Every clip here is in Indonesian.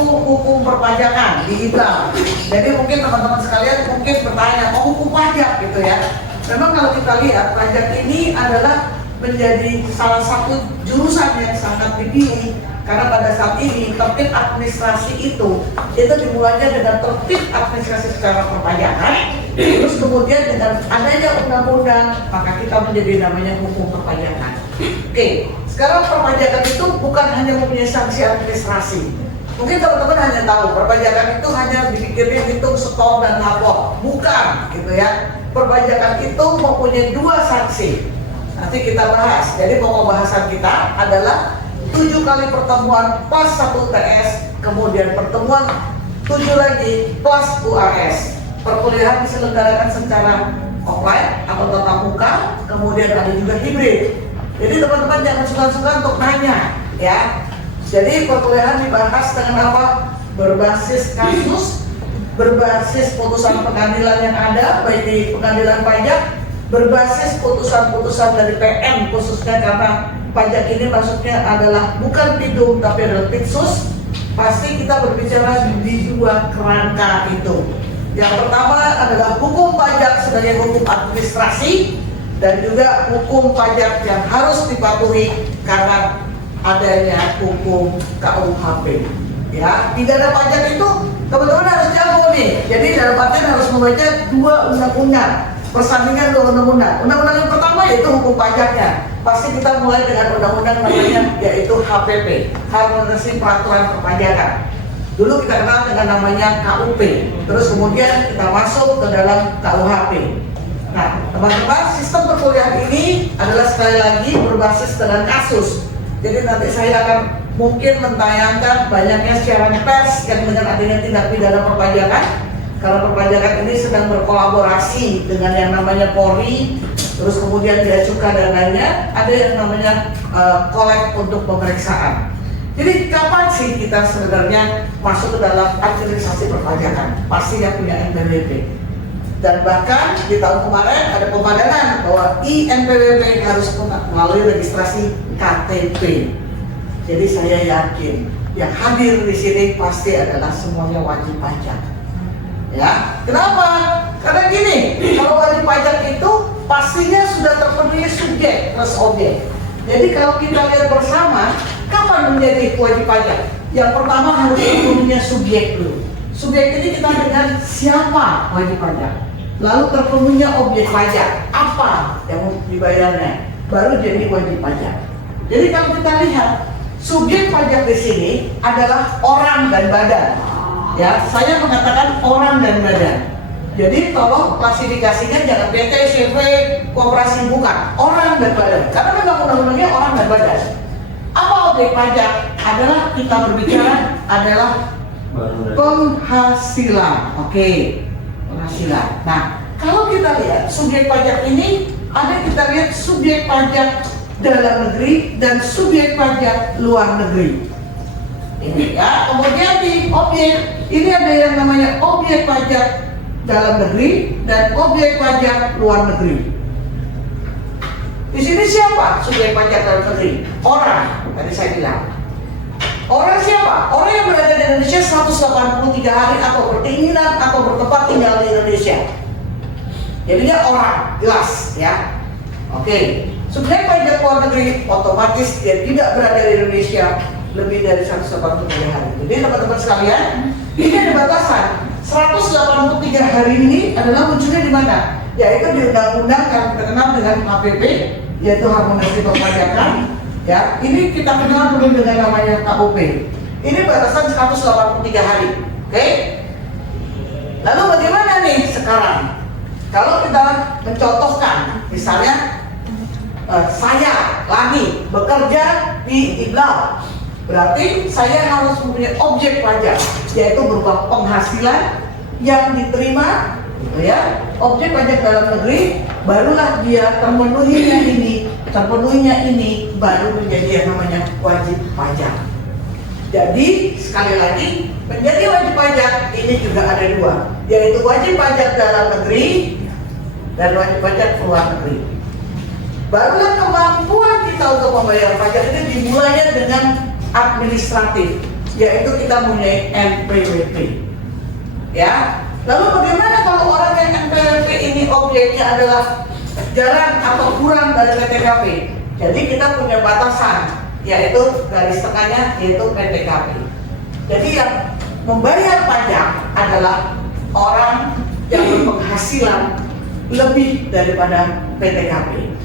hukum perpajakan di IBLAM. Jadi mungkin teman-teman sekalian mungkin bertanya, oh hukum pajak gitu ya. Memang kalau kita lihat pajak ini adalah menjadi salah satu jurusan yang sangat dipilih karena pada saat ini tertib administrasi itu dimulainya dengan tertib administrasi secara perpajakan, terus kemudian dengan adanya undang-undang maka kita menjadi namanya hukum perpajakan. Oke, sekarang perpajakan itu bukan hanya mempunyai sanksi administrasi. Mungkin teman-teman hanya tahu perpajakan itu hanya dipikirin hitung setor dan lapor, bukan gitu ya. Perpajakan itu mempunyai dua sanksi. Nanti kita bahas. Jadi pokok bahasan kita adalah 7 kali pertemuan plus 1 TS, kemudian pertemuan 7 lagi plus UAS. Perkuliahan diselenggarakan secara offline atau tatap muka, kemudian ada juga hibrid. Jadi teman-teman jangan suka-suka untuk nanya ya. Jadi perkuliahan dibahas dengan apa? Berbasis kasus, berbasis putusan pengadilan yang ada, baik di pengadilan pajak, berbasis putusan-putusan dari PM khususnya karena pajak ini maksudnya adalah bukan pidum tapi adalah pitsus. Pasti kita berbicara di dua kerangka itu. Yang pertama adalah hukum pajak sebagai hukum administrasi dan juga hukum pajak yang harus dipatuhi karena adanya hukum KUHP. Ya, pidana pajak itu teman-teman harus jago nih. Jadi dalam artian harus membaca dua undang-undang, persandingan dua undang-undang. Undang-undang yang pertama yaitu hukum pajaknya. Pasti kita mulai dengan undang-undang namanya yaitu HPP, Harmonisasi Peraturan Perpajakan. Dulu kita kenal dengan namanya KUP. Terus kemudian kita masuk ke dalam KUHP. Nah, teman-teman, sistem perkuliahan ini adalah sekali lagi berbasis dengan kasus. Jadi nanti saya akan mungkin mentayangkan banyaknya siaran pers yang dengan adanya tindak pidana perpajakan. Karena perpajakan ini sedang berkolaborasi dengan yang namanya Polri, terus kemudian Bea Cukai dan lainnya, ada yang namanya kolek untuk pemeriksaan. Jadi kapan sih kita sebenarnya masuk ke dalam administrasi perpajakan? Pasti yang punya NPWP. Dan bahkan di tahun kemarin ada pemadanan bahwa INPWP harus melalui registrasi KTP. Jadi saya yakin yang hadir di sini pasti adalah semuanya wajib pajak. Ya, kenapa? Karena gini, kalau wajib pajak itu pastinya sudah terpenuhi subjek plus objek. Jadi kalau kita lihat bersama, kapan menjadi wajib pajak? Yang pertama harus terpenuhinya subjek dulu. Subjek ini kita dengan siapa wajib pajak. Lalu terpenuhinya objek pajak, apa yang dibayarnya, baru jadi wajib pajak. Jadi kalau kita lihat, subjek pajak di sini adalah orang dan badan. Ya, saya mengatakan orang dan badan. Jadi tolong klasifikasinya jangan PT, CV, koperasi, bukan. Orang dan badan. Karena memang undang-undangnya orang dan badan. Apa objek pajak? Adalah kita berbicara adalah penghasilan. Oke, penghasilan. Nah, kalau kita lihat subjek pajak ini ada, kita lihat subjek pajak dalam negeri dan subjek pajak luar negeri. Ini ya, kemudian di objek ini ada yang namanya objek pajak dalam negeri dan objek pajak luar negeri. Di sini siapa subjek pajak dalam negeri? Orang, tadi saya bilang. Orang siapa? Orang yang berada di Indonesia 183 hari atau berkeinginan atau bertempat tinggal di Indonesia. Jadinya orang, jelas ya. Oke, subjek pajak luar negeri otomatis dia tidak berada di Indonesia lebih dari 183 hari. Jadi teman-teman sekalian, ini ada batasan. 183 hari ini adalah munculnya di mana? Yaitu di undang-undang yang terkenal dengan HPP, yaitu Harmonisasi Perpajakan. Ya, ini kita kenal dulu dengan namanya KUP. Ini batasan 183 hari. Oke? Lalu bagaimana nih sekarang? Kalau kita mencontohkan, misalnya saya Lani bekerja di IBLAM. Berarti saya harus mempunyai objek pajak, yaitu berupa penghasilan yang diterima, gitu ya. Objek pajak dalam negeri, barulah dia terpenuhinya ini, baru menjadi yang namanya wajib pajak. Jadi sekali lagi, menjadi wajib pajak ini juga ada dua, yaitu wajib pajak dalam negeri dan wajib pajak luar negeri. Barulah kemampuan kita untuk membayar pajak ini dimulainya dengan administratif, yaitu kita punya NPWP. Ya, lalu bagaimana kalau orang yang NPWP ini objeknya adalah jarang atau kurang dari PTKP? Jadi kita punya batasan, yaitu garis tengahnya yaitu PTKP. Jadi yang membayar pajak adalah orang yang berpenghasilan lebih daripada PTKP.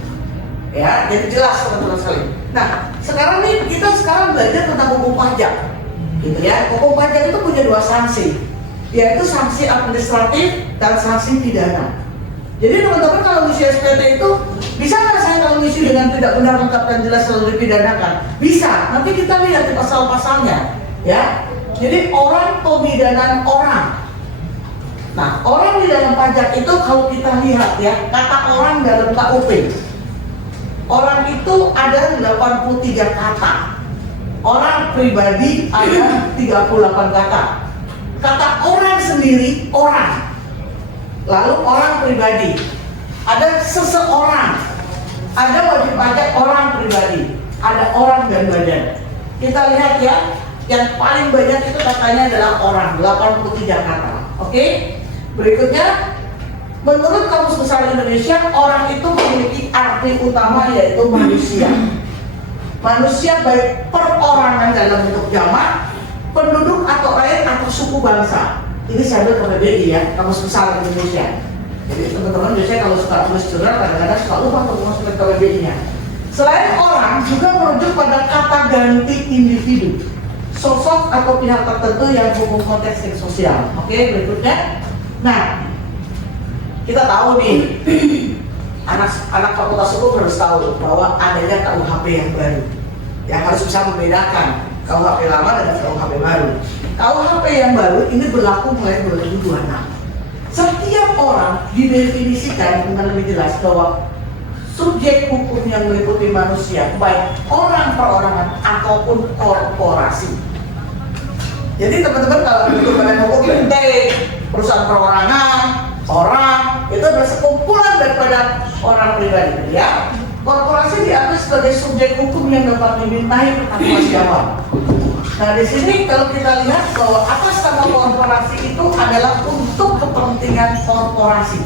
Ya, jadi jelas teman-teman sekalian. Nah, sekarang nih kita belajar tentang hukum pajak, gitu ya. Hukum pajak itu punya dua sanksi, yaitu sanksi administratif dan sanksi pidana. Jadi teman-teman kalau ngisi SPT itu bisa nggak saya kalau ngisi dengan tidak benar lengkap dan jelas selalu dipidanakan? Bisa. Nanti kita lihat di pasal-pasalnya, ya. Jadi orang pemidanaan orang. Nah, orang di dalam pajak itu kalau kita lihat ya, kata orang dalam KUP. Orang itu ada 83 kata. Orang pribadi ada 38 kata. Kata orang sendiri orang. Lalu orang pribadi. Ada seseorang. Ada wajib pajak orang pribadi. Ada orang dan badan. Kita lihat ya. Yang paling banyak itu katanya adalah orang, 83 kata. Oke? Berikutnya, menurut Kamus Besar Indonesia, orang itu memiliki arti utama yaitu manusia. Manusia baik perorangan dalam bentuk jamak, penduduk atau rakyat atau suku bangsa. Ini saya ambil KBBI ya, Kamus Besar Indonesia. Jadi teman-teman biasanya kalau suka tulis jurnal kadang-kadang suka lupa untuk masukin KBBI-nya. Selain orang juga merujuk pada kata ganti individu, sosok atau pihak tertentu yang hukum konteks sosial. Oke, berikutnya. Nah, kita tahu nih, anak fakultas hukum harus tahu bahwa adanya KUHP yang baru, yang harus bisa membedakan KUHP lama dan KUHP baru. KUHP yang baru ini berlaku mulai 2026. Setiap orang didefinisikan dengan lebih jelas bahwa subjek hukum yang meliputi manusia, baik orang perorangan ataupun korporasi. Jadi teman-teman kalau bentuk badan hukum penting, perusahaan perorangan, orang, itu adalah sekumpulan daripada orang pribadi, ya. Korporasi diambil sebagai subjek hukum yang dapat dimintai pertanggungjawaban. Nah di sini kalau kita lihat bahwa atas nama korporasi itu adalah untuk kepentingan korporasi.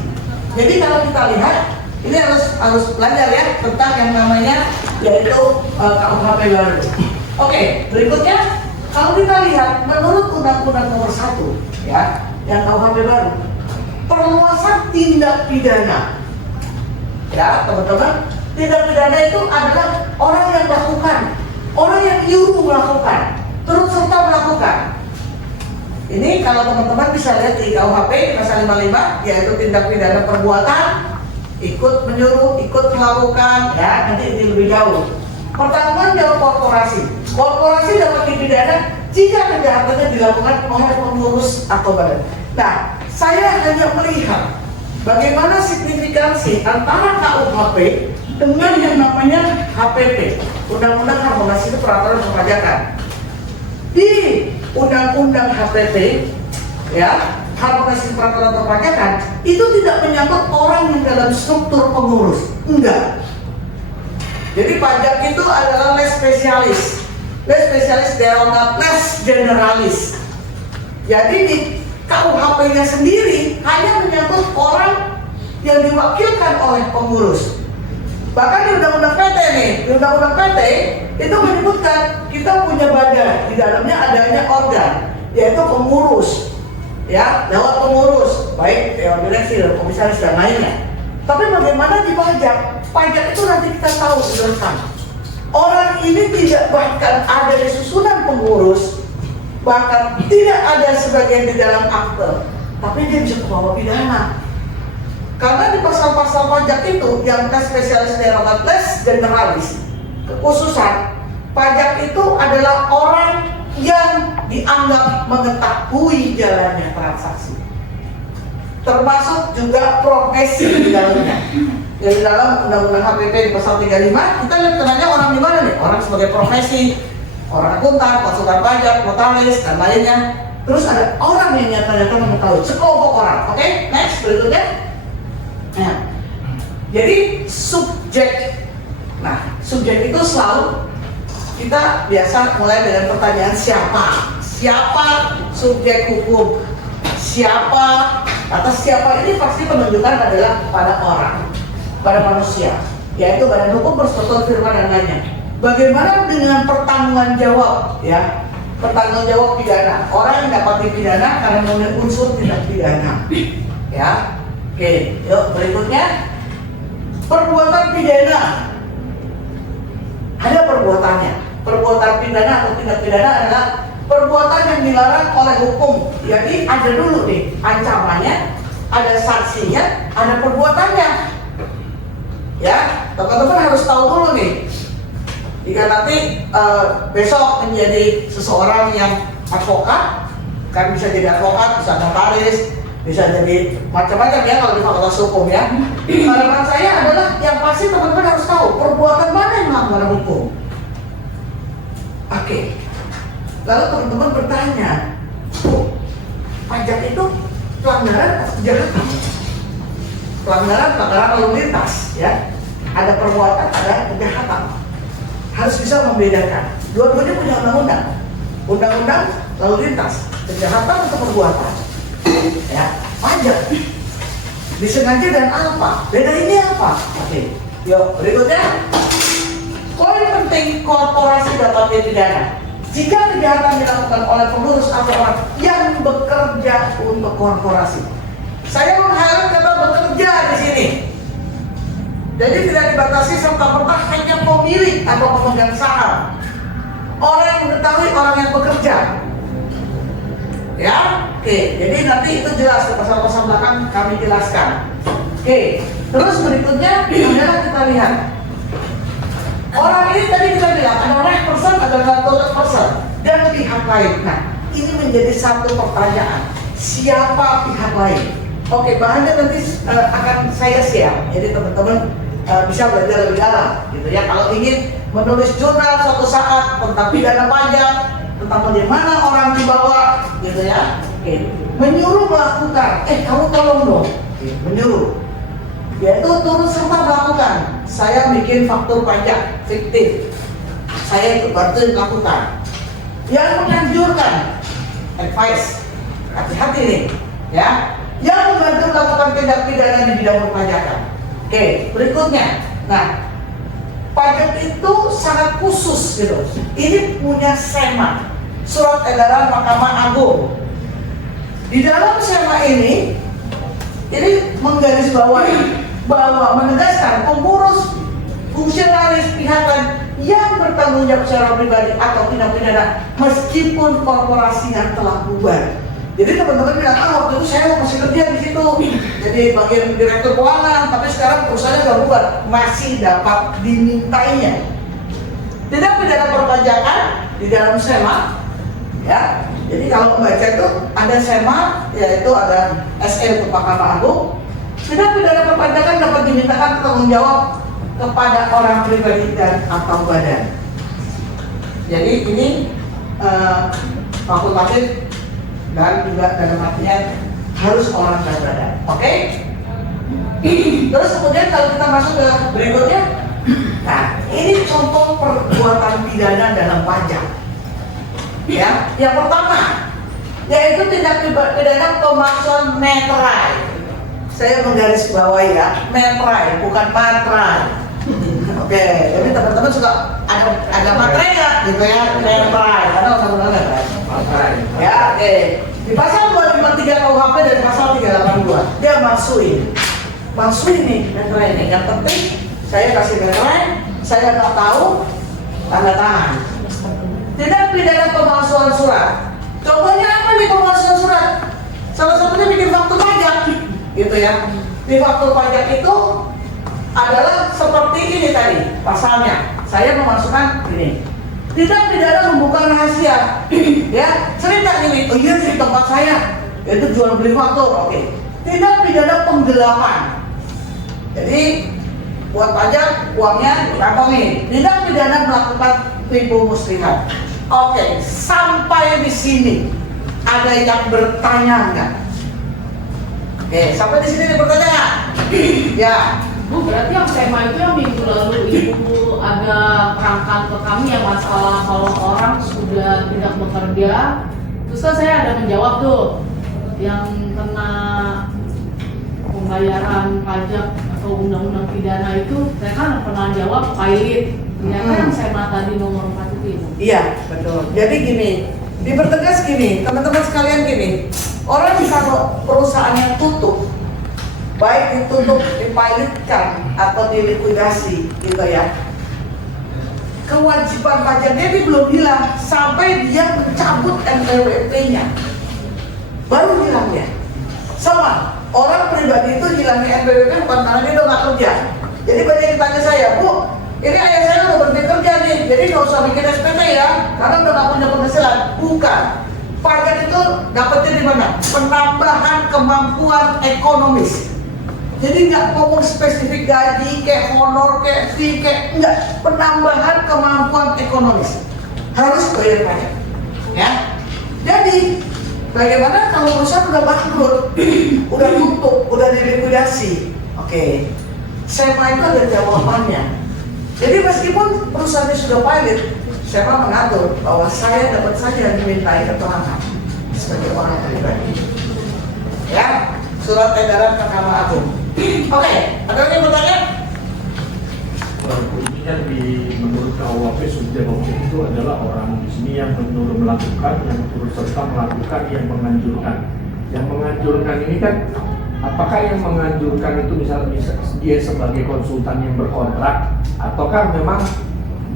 Jadi kalau kita lihat ini harus belajar ya tentang yang namanya yaitu KUHP baru. Oke, berikutnya kalau kita lihat menurut Undang-Undang Nomor 1 ya, yang KUHP baru, perluasan tindak pidana. Ya, teman-teman, tindak pidana itu adalah orang yang melakukan, orang yang nyuruh melakukan, turut serta melakukan. Ini kalau teman-teman bisa lihat di KUHP pasal 55 yaitu tindak pidana perbuatan, ikut menyuruh, ikut melakukan, ya nanti ini lebih jauh. Pertanggungan jawab korporasi. Korporasi dapat dipidana jika kejahatannya dilakukan oleh pengurus atau badan. Nah, saya hanya melihat bagaimana signifikansi antara KUHP dengan yang namanya HPP, Undang-Undang Harmonisasi Peraturan Perpajakan. Di Undang-Undang HPP, ya, Harmonisasi Peraturan Perpajakan itu tidak menyangkut orang yang dalam struktur pengurus, enggak. Jadi pajak itu adalah les spesialis derogat, les generalis. Jadi di KUHP-nya sendiri hanya menyangkut orang yang diwakilkan oleh pengurus. Bahkan di Undang-Undang PT nih, di Undang-Undang PT itu menyebutkan kita punya badan, di dalamnya adanya organ, yaitu pengurus, ya, lewat pengurus, baik dewan direksi, komisaris dan lainnya. Tapi bagaimana di pajak? Pajak itu nanti kita tahu bersama. Orang ini tidak bahkan ada di susunan pengurus, bahkan tidak ada sebagian di dalam akte, tapi dia bisa kebawa pidana. Karena di pasal-pasal pajak itu yang spesialis derogat les generalis, kekhususan pajak itu adalah orang yang dianggap mengetahui jalannya transaksi, termasuk juga profesi di dalamnya. Jadi dalam Undang-Undang HPP di pasal 35 kita lihat kenanya orang di mana nih? Orang sebagai profesi, orang akuntan, konsultan pajak, notaris dan lainnya. Terus ada orang yang nyata-nyata mengetahui, sekelompok orang. Oke, next berikutnya. Nah, jadi subjek. Nah, subjek itu selalu kita biasa mulai dengan pertanyaan siapa. Siapa subjek hukum? Siapa, atas siapa ini pasti penunjukan adalah pada orang, pada manusia, yaitu badan hukum bersektor firman dan lainnya. Bagaimana dengan pertanggungan jawab, ya? Pertanggung jawab pidana, orang yang dapat dipidana karena memenuhi unsur tindak pidana, ya. Oke, yuk berikutnya, perbuatan pidana. Ada perbuatannya. Perbuatan pidana atau tindak pidana adalah perbuatan yang dilarang oleh hukum. Jadi ada dulu nih ancamannya, ada sanksinya, ada perbuatannya. Ya, teman-teman harus tahu dulu nih. Jika nanti besok menjadi seseorang yang advokat, kan bisa jadi advokat, bisa notaris, bisa jadi macam-macam ya kalau di fakultas hukum ya. Harapan saya adalah yang pasti teman-teman harus tahu perbuatan mana yang melanggar hukum. Oke. Lalu teman-teman bertanya, pajak itu pelanggaran atau kejahatan? Pelanggaran lalu lintas ya. Ada perbuatan, ada kejahatan. Harus bisa membedakan. Dua-duanya punya undang-undang. Undang-undang lalu lintas, kejahatan atau perbuatan. Ya, pajak. Disengaja dan apa? Beda ini apa? Oke. Yuk, berikutnya. Poin penting korporasi dapat dipidana. Jika kejahatan dilakukan oleh pengurus atau orang yang bekerja untuk korporasi. Saya mengharap kata bekerja di sini. Jadi tidak dibatasi serta-merta hanya pemilik atau pemegang saham. Orang yang mengetahui orang yang bekerja. Ya, oke. Jadi nanti itu jelas di pasal-pasal belakang kami jelaskan. Oke. Terus berikutnya adalah kita lihat. Orang ini tadi kita bilang ada right person, ada non person, dan pihak lain. Nah, ini menjadi satu pertanyaan. Siapa pihak lain? Oke, bahannya nanti akan saya share. Jadi teman-teman bisa belajar lebih dalam, gitu ya. Kalau ingin menulis jurnal suatu saat tentang pidana pajak, tentang bagaimana orang dibawa, gitu ya. Oke. Menyuruh melakukan, kamu tolong dong, menyuruh. Yaitu turut serta melakukan. Saya bikin faktur pajak fiktif, saya ikut bantuin melakukan. Yang menganjurkan, advice, hati-hati nih, ya. Yang membantu melakukan tindak pidana di bidang perpajakan. Oke, berikutnya. Nah, pajak itu sangat khusus gitu. Ini punya SEMA, Surat Edaran Mahkamah Agung. Di dalam SEMA ini menggarisbawahi bahwa menegaskan pengurus, fungsionaris pihak lain yang bertanggung jawab secara pribadi atau tindak pidana meskipun korporasi yang telah bubar. Jadi teman-teman bilang, waktu itu saya masih kerja di situ, jadi bagian direktur keuangan, tapi sekarang perusahaannya sudah bubar, masih dapat dimintainya. Tindak pidana perpajakan di dalam SEMA, ya. Jadi kalau membaca itu ada SEMA, yaitu ada SE untuk Mahkamah Agung. Tindak pidana perpajakan dapat dimintakan tanggung jawab kepada orang pribadi dan atau badan. Jadi ini fakultatif dan juga dalam artian harus orang dan badan. Oke? Terus kemudian kalau kita masuk ke berikutnya, nah ini contoh perbuatan pidana dalam pajak. Ya, yang pertama yaitu tindak pidana pemalsuan materai. Saya menggarisbawahi ya, materai bukan materai. Oke, jadi teman-teman suka ada materai nggak gitu ya, materai, karena undang-undangnya kan. Materai. Ya, oke. Di pasal 253 KUHP dan pasal 382 dia maksuin nih materai ini. Yang penting saya kasih materai, saya nggak tahu tanda tangan. Tidak pidana pemalsuan surat. Contohnya apa nih pemalsuan surat? Salah satunya bikin faktur pajak, gitu ya. Di faktur pajak itu adalah seperti ini tadi pasalnya. Saya memasukkan ini. Tidak pidana membuka rahasia, ya. Cerita ini, oh iya di tempat saya itu jual beli faktur, oke. Tidak pidana penggelapan. Jadi buat pajak uangnya dikantongi. Tidak pidana melakukan tipu muslihat. Oke, sampai di sini ada yang bertanya nggak? Oke, sampai di sini ada bertanya? Ya. Bu, berarti yang tema itu yang minggu lalu Ibu ada perangkat ke kami yang masalah kalau orang sudah tidak bekerja Terus kan saya ada menjawab tuh yang kena pembayaran pajak atau undang-undang pidana itu, saya kan pernah jawab pilot. Ternyata yang saya tadi nomor 4 itu. Iya, betul. Jadi gini, dipertegas gini, teman-teman sekalian gini, orang kalau perusahaannya tutup, baik ditutup, dipilotkan atau dilikuidasi, gitu ya. Kewajiban pajaknya dia belum hilang sampai dia mencabut NPWP-nya, baru hilang dia. Sama, orang pribadi itu hilangnya NPWP bukan karena dia udah nggak kerja. Jadi banyak yang tanya saya, Bu, ini ayah saya udah berhenti kerja nih, jadi nggak usah bikin SPT ya, karena udah nggak punya penghasilan. Bukan, pajak itu dapetnya di mana? Penambahan kemampuan ekonomis. Jadi nggak ngomong spesifik gaji, kayak honor, kayak fee, kayak enggak. Penambahan kemampuan ekonomis harus bayar pajak, ya. Jadi bagaimana kalau perusahaan udah bangkrut, udah tutup, udah dilikuidasi? Oke, SEMA itu ada jawabannya. Jadi meskipun perusahaannya sudah pilot, SEMA mengatur bahwa saya dapat saja dimintai keterangan sebagai orang pribadi, ya, surat edaran Mahkamah Agung. Oke, ada lagi yang bertanya? Intinya menurut KUHP subjek objek itu adalah orang di sini yang menyuruh melakukan, yang turut serta melakukan, yang menganjurkan. Yang menganjurkan ini kan, apakah yang menganjurkan itu misalnya dia sebagai konsultan yang berkontrak, ataukah memang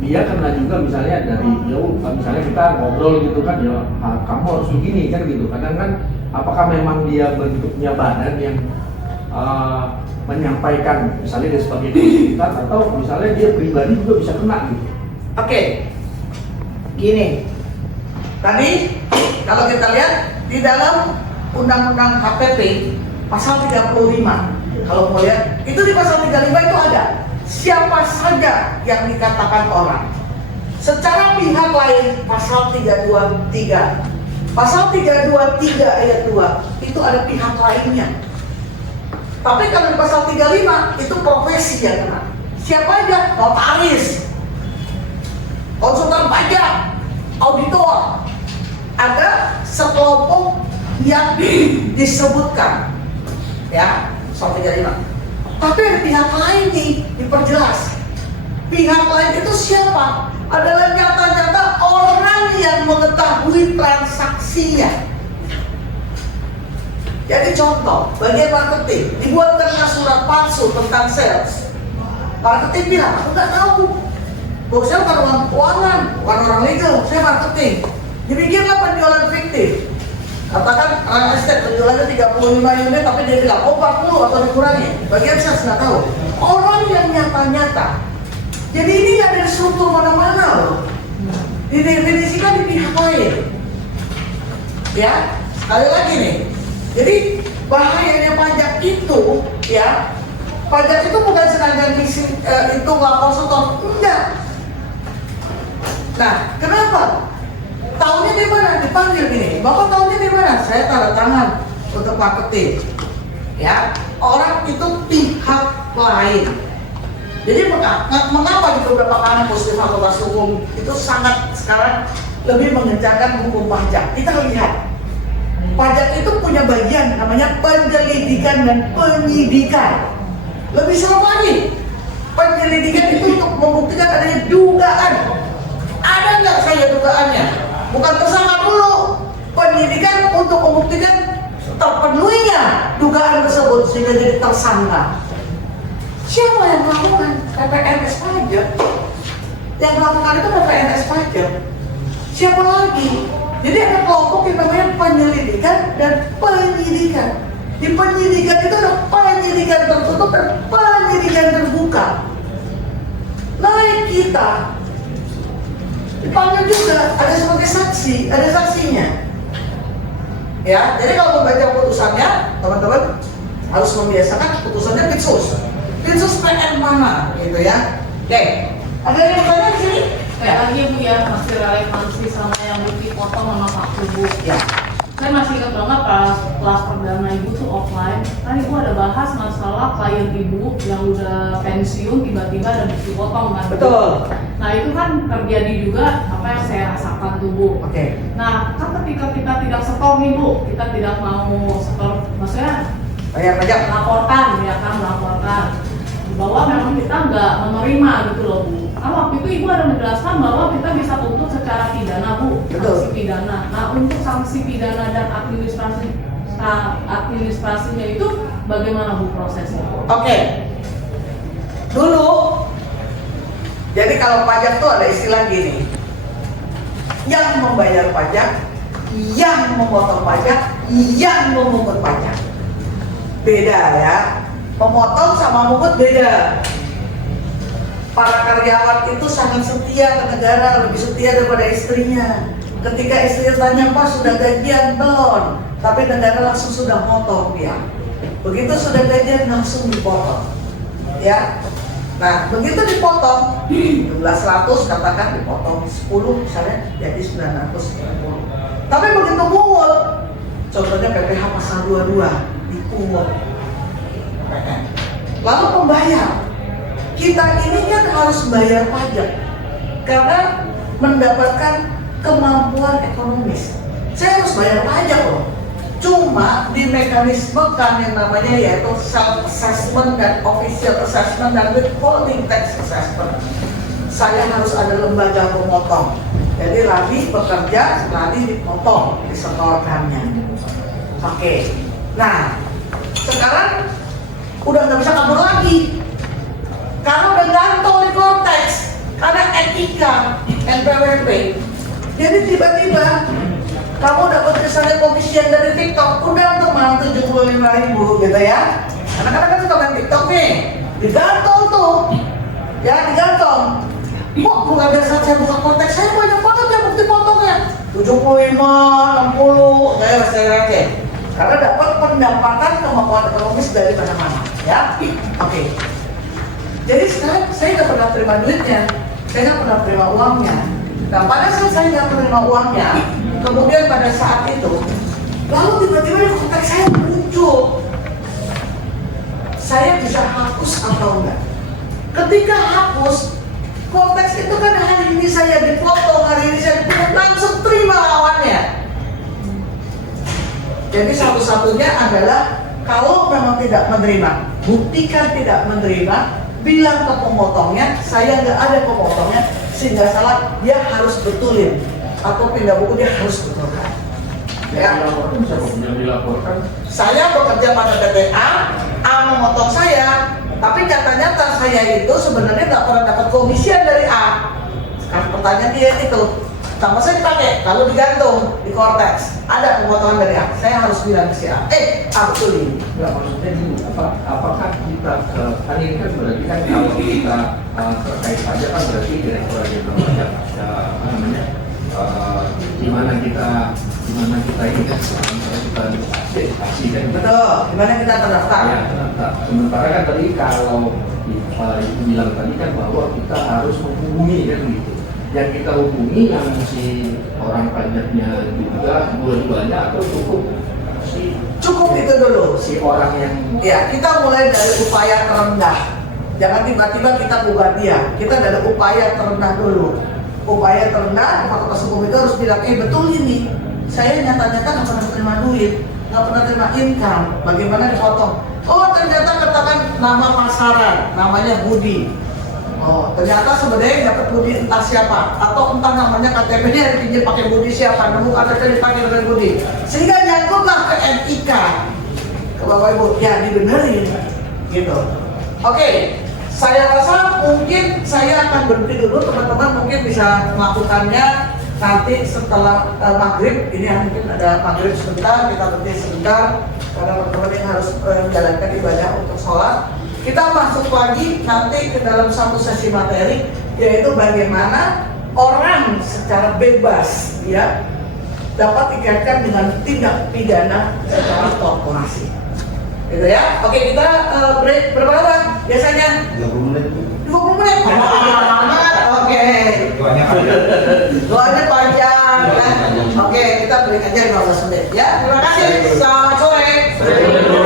dia kena juga misalnya dari jauh, misalnya kita ngobrol gitu kan, ya kamu harus begini kan gitu. Kadang kan, apakah memang dia bentuknya badan yang menyampaikan, misalnya dia sebagai konsultan, atau misalnya dia pribadi juga bisa kena gitu. Oke, gini, tadi kalau kita lihat di dalam Undang-Undang HPP pasal 35, kalau mau lihat, itu di pasal 35 itu ada siapa saja yang dikatakan orang. Secara pihak lain pasal 323, pasal 323 ayat 2 itu ada pihak lainnya. Tapi kalau di pasal 35 itu profesi yang kena. Siapa aja? Notaris, konsultan pajak, auditor. Ada sekelompok yang disebutkan, ya, pasal 35. Tapi ada pihak lain nih, diperjelas. Pihak lain itu siapa? Adalah nyata-nyata orang yang mengetahui transaksinya. Jadi contoh, bagian marketing, dibuatkanlah surat palsu tentang sales. Marketing bilang, aku nggak tahu. Bosnya bukan orang keuangan, bukan orang legal, saya marketing. Dibikinlah penjualan fiktif. Katakan orang estate penjualannya 35 unit, tapi dia bilang, oh 40 atau dikurangi. Bagian sales nggak tahu. Orang yang nyata-nyata. Jadi ini nggak ada struktur mana-mana loh. Didefinisikan di pihak lain. Ya, sekali lagi nih. Jadi bahayanya pajak itu, ya, pajak itu bukan sengaja hitung lapor setor, enggak. Nah, kenapa? Tahunya di mana? Dipanggil gini, Bapak tahunya di mana? Saya tanda tangan untuk marketing, ya. Orang itu pihak lain. Jadi mengapa di beberapa kampus di Fakultas Hukum itu sangat sekarang lebih mengejarkan hukum pajak? Kita lihat. Pajak itu punya bagian namanya penyelidikan dan penyidikan. Lebih serem lagi, penyelidikan itu untuk membuktikan adanya dugaan. Ada nggak saya dugaannya? Bukan tersangka dulu. Penyidikan untuk membuktikan terpenuhinya dugaan tersebut sehingga jadi tersangka. Siapa yang melakukan? PPNS pajak. Yang melakukan itu PPNS pajak. Siapa lagi? Jadi ada kelompok yang namanya penyelidikan dan penyidikan. Di penyidikan itu ada penyidikan tertutup dan penyidikan terbuka. Naik kita dipanggil juga, ada sebagai saksi, ada saksinya. Ya, jadi kalau membaca putusannya, teman-teman harus membiasakan putusannya Pitsus. Pitsus PN mana, gitu ya. Oke, ada yang bertanya di sini? Kayak lagi Bu ya, masih relevansi sama yang bukti potong sama Pak Bu. Ya. Saya saya masih ingat banget pas kelas perdana ibu tuh offline, kan ibu ada bahas masalah klien ibu yang udah pensiun tiba-tiba ada bukti potong kan. Betul. Nah itu kan terjadi juga apa yang saya rasakan tuh Bu. Oke. Nah kan ketika kita tidak setor nih Bu, kita tidak mau setor, maksudnya Bayar pajak. melaporkan ya kan, melaporkan bahwa memang kita nggak menerima gitu loh Bu. Kan waktu itu ibu ada menjelaskan bahwa kita bisa tuntut secara pidana Bu, Betul. sanksi pidana. Nah untuk sanksi pidana dan administrasinya itu bagaimana Bu prosesnya? Oke. Dulu, jadi kalau pajak tuh ada istilah gini, yang membayar pajak, yang memotong pajak, yang memungut pajak. Beda ya, memotong sama memungut beda. Para karyawan itu sangat setia ke negara, lebih setia daripada istrinya. Ketika istrinya tanya, Pak sudah gajian belum? Tapi negara langsung sudah motong dia. Begitu sudah gajian langsung dipotong. Ya. Nah, begitu dipotong 1700 katakan dipotong 10 misalnya jadi 990. Tapi begitu mungut, contohnya PPh pasal 22 dipungut. Lalu pembayar, kita ini kan harus bayar pajak karena mendapatkan kemampuan ekonomis. Saya harus bayar pajak loh. Cuma di mekanisme kan yang namanya yaitu self assessment dan official assessment dan withholding tax assessment. Saya harus ada lembaga pemotong. Jadi lagi bekerja, lagi dipotong, disetorkannya. Oke. Nah, sekarang udah nggak bisa kabur lagi. Karena udah gantung di konteks, karena etika NPWP. Jadi tiba-tiba kamu dapat misalnya komisian dari TikTok, udah teman 75.000 gitu ya. Anak-anak kan suka main TikTok nih, digantung tuh, ya digantung. Kok bukan biasa saya buka konteks, saya banyak banget ya bukti potongnya 75, 60, saya masih receh. Karena dapat pendapatan kemampuan ekonomis dari mana-mana, ya. Oke. Jadi sekarang saya nggak pernah terima duitnya, saya nggak pernah terima uangnya. Nah pada saat saya nggak menerima uangnya, kemudian pada saat itu, lalu tiba-tiba di konteks saya muncul, saya bisa hapus atau enggak? Ketika hapus, konteks itu kan hari ini saya dipotong, hari ini saya dipotong, langsung terima lawannya. Jadi satu-satunya adalah kalau memang tidak menerima, buktikan tidak menerima, bilang ke pemotongnya, saya nggak ada pemotongnya, sehingga salah, dia harus betulin atau pindah buku dia harus betulkan. Ya. Dilaporkan siapa yang dilaporkan? Saya bekerja pada PTA, A memotong saya, tapi nyata-nyata saya itu sebenarnya nggak pernah dapat komisian dari A. Sekarang pertanyaan dia itu, sama saya dipakai, lalu digantung di korteks, ada pemotongan dari A. Saya harus bilang ke si A, betulin. Enggak, maksudnya gini, apakah kita kan ini kan berarti kan kalau kita terkait pajak kan berarti direktur jenderal pajak apa namanya di mana kita ini kan kita registrasi kan. Betul, gimana kita terdaftar? Ya, terdaftar. Sementara kan tadi kalau Ibu bilang tadi kan bahwa kita harus menghubungi kan gitu. Yang kita hubungi yang si orang pajaknya juga dua-duanya atau Cukup itu dulu. si orang yang Ya, kita mulai dari upaya terendah. Jangan tiba-tiba kita gugat dia. Kita dari upaya terendah dulu. Upaya terendah, fakultas hukum itu harus bilang, betul ini. Saya nyata-nyata nggak pernah terima duit, nggak pernah terima income. Bagaimana dipotong? Oh, ternyata katakan nama pasaran, namanya Budi. Oh, ternyata sebenarnya dapat Budi entah siapa, atau entah namanya KTP-nya dipinjam pakai Budi siapa, nemu KTP dipakai dengan Budi. Sehingga nyangkutlah ke NIK. Ke Bapak Ibu, ya dibenerin gitu. Oke, saya rasa mungkin saya akan berhenti dulu, teman-teman mungkin bisa melakukannya nanti setelah maghrib. Ini mungkin ada maghrib sebentar, kita berhenti sebentar karena teman-teman yang harus menjalankan ibadah untuk sholat. Kita masuk lagi nanti ke dalam satu sesi materi, yaitu bagaimana orang secara bebas ya dapat dikaitkan dengan tindak pidana secara korporasi. Gitu ya. Oke, kita break berapa lama? Biasanya 30 menit. 20 menit. Oke. Doanya panjang. Doanya panjang. Oke. Oke, kita break aja 15 menit ya. Terima kasih. Selamat sore.